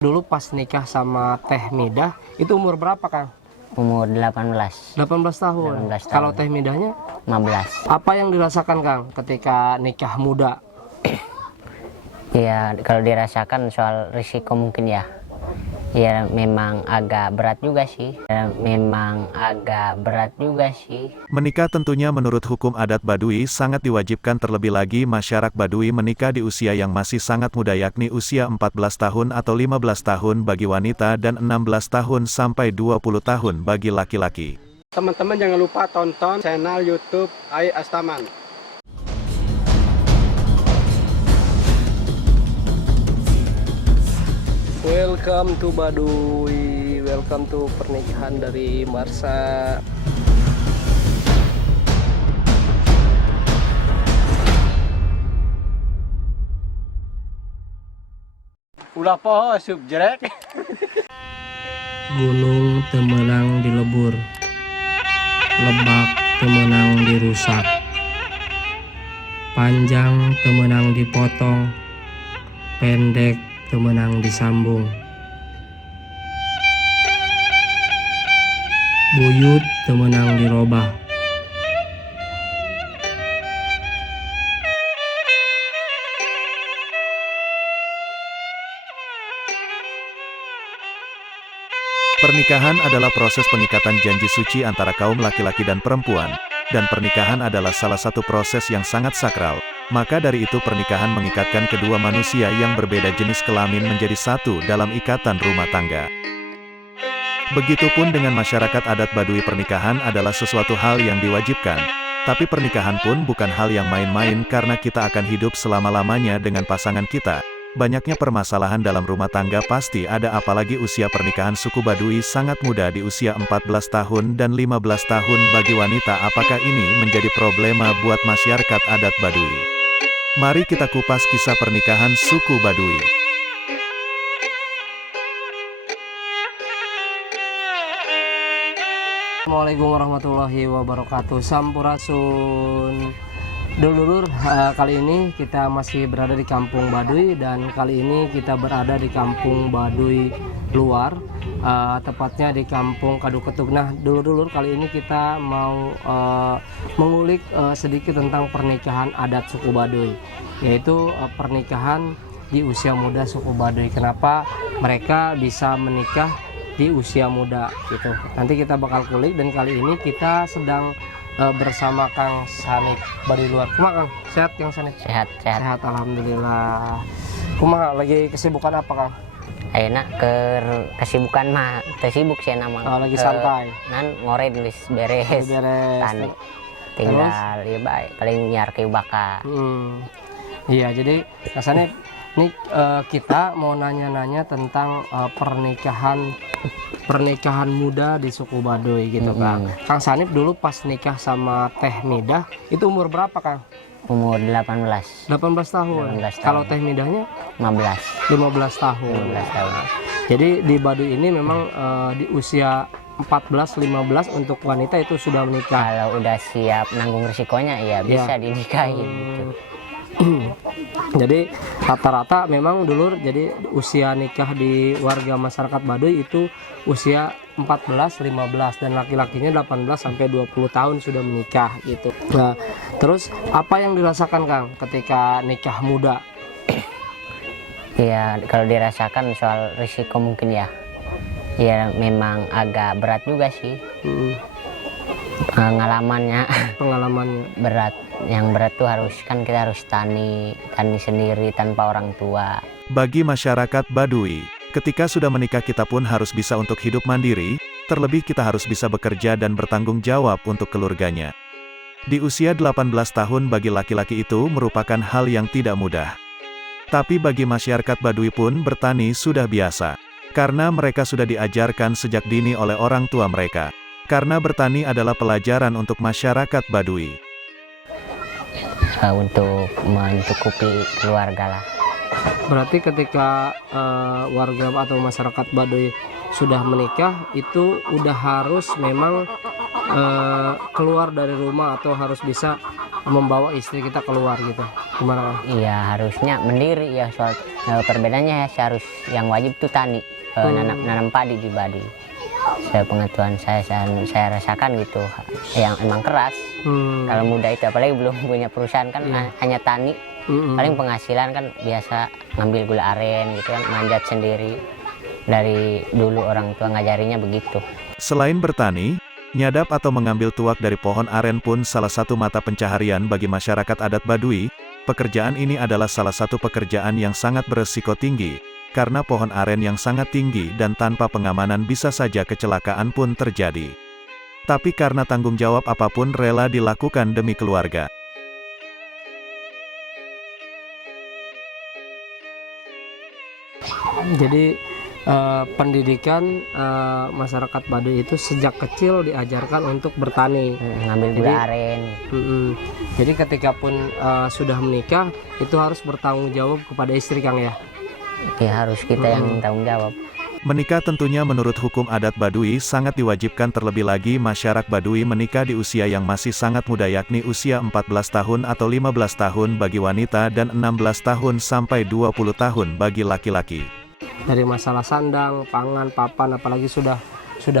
Dulu pas nikah sama Teh Midah, itu umur berapa, Kang? Umur 18. 18 tahun. 18 tahun. Kalau Teh Midahnya? 15. Apa yang dirasakan, Kang, ketika nikah muda? Ya, kalau dirasakan soal risiko mungkin ya. Ya, memang agak berat juga sih. Menikah tentunya menurut hukum adat Baduy sangat diwajibkan, terlebih lagi masyarakat Baduy menikah di usia yang masih sangat muda, yakni usia 14 tahun atau 15 tahun bagi wanita dan 16 tahun sampai 20 tahun bagi laki-laki. Teman-teman jangan lupa tonton channel YouTube Ai Astaman. Welcome to Baduy, welcome to pernikahan dari Marsha. Ulah poho subjek. Gunung temenang dilebur, lebak temenang dirusak, panjang temenang dipotong, pendek temenang disambung, buyut temenang dirobah. Pernikahan adalah proses pengikatan janji suci antara kaum laki-laki dan perempuan, dan pernikahan adalah salah satu proses yang sangat sakral. Maka dari itu pernikahan mengikatkan kedua manusia yang berbeda jenis kelamin menjadi satu dalam ikatan rumah tangga. Begitupun dengan masyarakat adat Baduy, pernikahan adalah sesuatu hal yang diwajibkan. Tapi pernikahan pun bukan hal yang main-main, karena kita akan hidup selama-lamanya dengan pasangan kita. Banyaknya permasalahan dalam rumah tangga pasti ada, apalagi usia pernikahan suku Baduy sangat muda di usia 14 tahun dan 15 tahun bagi wanita. Apakah ini menjadi problema buat masyarakat adat Baduy? Mari kita kupas kisah pernikahan suku Baduy. Assalamualaikum warahmatullahi wabarakatuh. Sampurasun. Dulur, kali ini kita masih berada di kampung Baduy, dan kali ini kita berada di kampung Baduy luar, tepatnya di kampung Kaduketuk. Nah, dulur-dulur, kali ini kita mau mengulik sedikit tentang pernikahan adat suku Baduy, yaitu pernikahan di usia muda suku Baduy. Kenapa mereka bisa menikah di usia muda gitu? Nanti kita bakal kulik, dan kali ini kita sedang bersama Kang Sanip Baduy luar. Kumaha, Kang? Sehat, Kang Sanip? Sehat. Sehat, alhamdulillah. Kumaha, lagi kesibukan apa, Kang? Ayeuna kesibukan mah tersibuk sih nama. Oh, lagi santai. Nan ngoret geus beres. Tani. Tinggal ya baik paling nyar ke baka. Iya, jadi Kang Sanip, ini kita mau nanya-nanya tentang pernikahan muda di suku Baduy gitu, Kang. Kang Sanip dulu pas nikah sama Teh Midah, itu umur berapa, Kang? Umur 18. 18 tahun. 18 tahun. Kalau Teh Midahnya 15 tahun. 15 tahun. Jadi di Baduy ini memang di usia 14-15 untuk wanita itu sudah menikah. Kalau udah siap nanggung risikonya ya bisa dinikahin gitu. Jadi rata-rata memang dulur, jadi usia nikah di warga masyarakat Baduy itu usia 14-15, dan laki-lakinya 18 sampai 20 tahun sudah menikah gitu. Nah, terus apa yang dirasakan, Kang, ketika nikah muda? Ya, kalau dirasakan soal risiko mungkin ya. Ya, memang agak berat juga sih. Pengalamannya berat. Yang berat tuh kita harus tani sendiri tanpa orang tua. Bagi masyarakat Baduy, ketika sudah menikah kita pun harus bisa untuk hidup mandiri, terlebih kita harus bisa bekerja dan bertanggung jawab untuk keluarganya. Di usia 18 tahun bagi laki-laki itu merupakan hal yang tidak mudah. Tapi bagi masyarakat Baduy pun bertani sudah biasa. Karena mereka sudah diajarkan sejak dini oleh orang tua mereka. Karena bertani adalah pelajaran untuk masyarakat Baduy. Untuk mencukupi keluarga lah. Berarti ketika warga atau masyarakat Baduy sudah menikah itu udah harus memang keluar dari rumah atau harus bisa membawa istri kita keluar gitu, gimana Kang? Iya, harusnya mandiri ya. Soal perbedaannya ya, harus yang wajib tuh tani, nanam padi di Baduy. Pengetahuan saya rasakan gitu, yang emang keras. Kalau muda itu apalagi belum punya perusahaan kan, hanya tani. Paling penghasilan kan biasa ngambil gula aren gitu kan, manjat sendiri. Dari dulu orang tua ngajarinya begitu. Selain bertani, nyadap atau mengambil tuak dari pohon aren pun salah satu mata pencaharian bagi masyarakat adat Baduy. Pekerjaan ini adalah salah satu pekerjaan yang sangat beresiko tinggi, karena pohon aren yang sangat tinggi dan tanpa pengamanan bisa saja kecelakaan pun terjadi. Tapi karena tanggung jawab apapun rela dilakukan demi keluarga. Jadi pendidikan masyarakat Baduy itu sejak kecil diajarkan untuk bertani, Ngambil gula aren. Jadi ketika pun sudah menikah itu harus bertanggung jawab kepada istri Kang ya. Ya harus kita yang tanggung jawab. Menikah tentunya menurut hukum adat Baduy sangat diwajibkan, terlebih lagi masyarakat Baduy menikah di usia yang masih sangat muda, yakni usia 14 tahun atau 15 tahun bagi wanita dan 16 tahun sampai 20 tahun bagi laki-laki. Dari masalah sandang, pangan, papan, apalagi sudah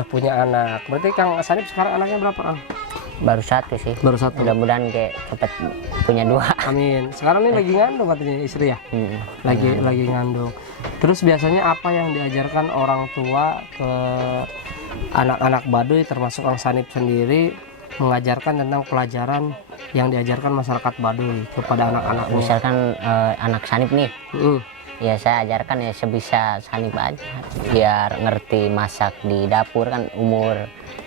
punya anak. Berarti Kang Sanip sekarang anaknya berapa Kang? Baru satu sih. Baru satu. Mudah-mudahan kayak cepat punya 2. Amin. Sekarang ini lagi ngandung katanya istri ya? Lagi ngandung. Terus biasanya apa yang diajarkan orang tua ke anak-anak Baduy termasuk Kang Sanip sendiri, mengajarkan tentang pelajaran yang diajarkan masyarakat Baduy kepada anak-anaknya? Misalkan anak Sanip nih, ya saya ajarkan ya sebisa Sanip aja, biar ngerti masak di dapur kan. Umur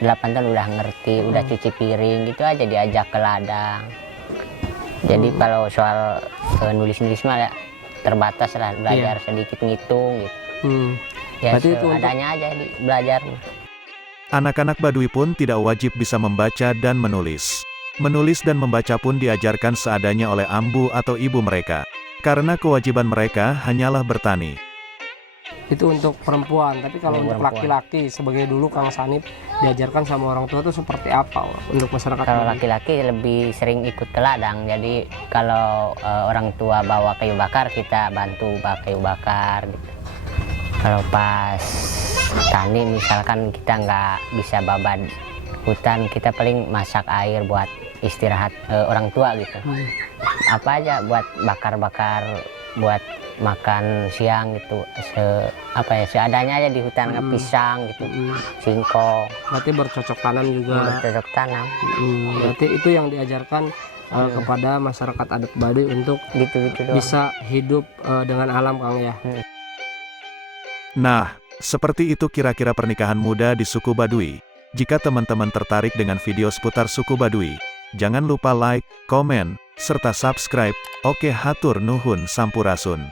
8 tahun udah ngerti, udah cuci piring gitu aja, diajak ke ladang. Jadi kalau soal nulis-nulis mah ya terbatas lah, belajar sedikit ngitung gitu. Ya adanya aja belajar. Anak-anak Baduy pun tidak wajib bisa membaca dan menulis. Menulis dan membaca pun diajarkan seadanya oleh ambu atau ibu mereka, karena kewajiban mereka hanyalah bertani. Itu untuk perempuan, tapi kalau untuk laki-laki sebagai dulu Kang Sanip diajarkan sama orang tua itu seperti apa untuk masyarakat? Kalau laki-laki lebih sering ikut ke ladang, jadi kalau orang tua bawa kayu bakar kita bantu bawa kayu bakar gitu. Kalau pas tani misalkan kita nggak bisa babat hutan, kita paling masak air buat istirahat orang tua gitu. Apa aja buat bakar-bakar buat makan siang gitu, seadanya aja di hutan, pisang gitu, singkong. Berarti bercocok tanam juga. Bercocok tanam. Berarti itu yang diajarkan kepada masyarakat adat Baduy untuk gitu bisa hidup dengan alam Kang ya. Nah, seperti itu kira-kira pernikahan muda di suku Baduy. Jika teman-teman tertarik dengan video seputar suku Baduy, jangan lupa like, komen, serta subscribe. Oke, hatur nuhun sampurasun.